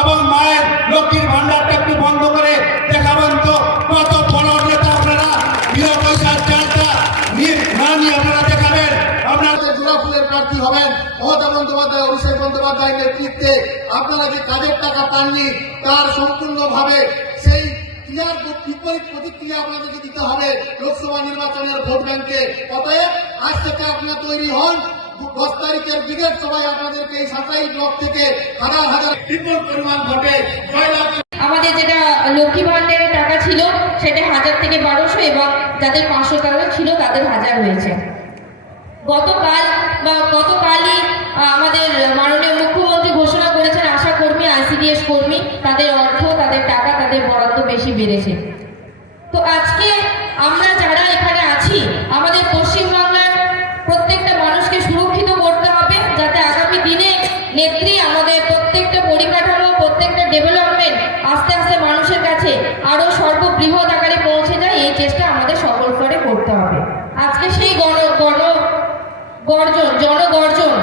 এবং মায়ের লক্ষ্মীর ভান্ডারটা একটু বন্ধ করে দেখাবেন তো। কত বড় নেতা আপনারা? বিনা পয়সার চালটা না নিয়ে আপনারা দেখাবেন। আপনারা আপনারা জোড়াফুলের প্রার্থী হবেন। মমতা বন্দ্যোপাধ্যায়, অভিষেক বন্দ্যোপাধ্যায়ের নেতৃত্বে আপনারা যে কাজের টাকা পাননি, তার সম্পূর্ণভাবে সেই ক্রিয়ার বিপরীত প্রতিক্রিয়া আপনাদেরকে দিতে হবে, লোকসভা নির্বাচনের ভোট ব্যাংকে। অতএব আজ থেকে আপনারা তৈরি হন। দশ তারিখের আপনাদেরকে এই সাতাই ব্লক থেকে হাজার হাজার বিপুল পরিমাণ আমাদের যেটা লক্ষ্মী ভান্ডারের টাকা ছিল, সেটা হাজার থেকে বারোশো এবং যাদের পাঁচশো টাকা ছিল তাদের হাজার হয়েছে। গতকাল বা গতকালই আমাদের মাননীয় মুখ্যমন্ত্রী ঘোষণা করেছেন আশা কর্মী আইসিডিএস কর্মী, তাদের অর্থ, তাদের টাকা, তাদের বরাদ্দ বেশি বেড়েছে। নেত্রী, আমাদের প্রত্যেকটা পরিকাঠামো, প্রত্যেকটা ডেভেলপমেন্ট আস্তে আস্তে মানুষের কাছে আরও সর্ববৃহৎ আকারে পৌঁছে যায়, এই চেষ্টা আমাদের সকল করে করতে হবে। আজকে সেই গণ গণ গর্জন, জনগর্জন।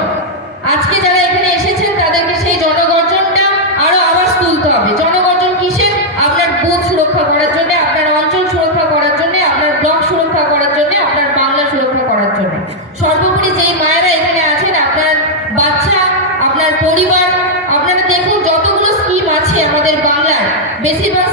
আজকে যারা এখানে এসেছেন, তাদেরকে সেই জনগর্জনটা আরও আওয়াজ তুলতে হবে। জনগর্জন কিসের? আপনার বুথ সুরক্ষা করার জন্য আপনার আপনারা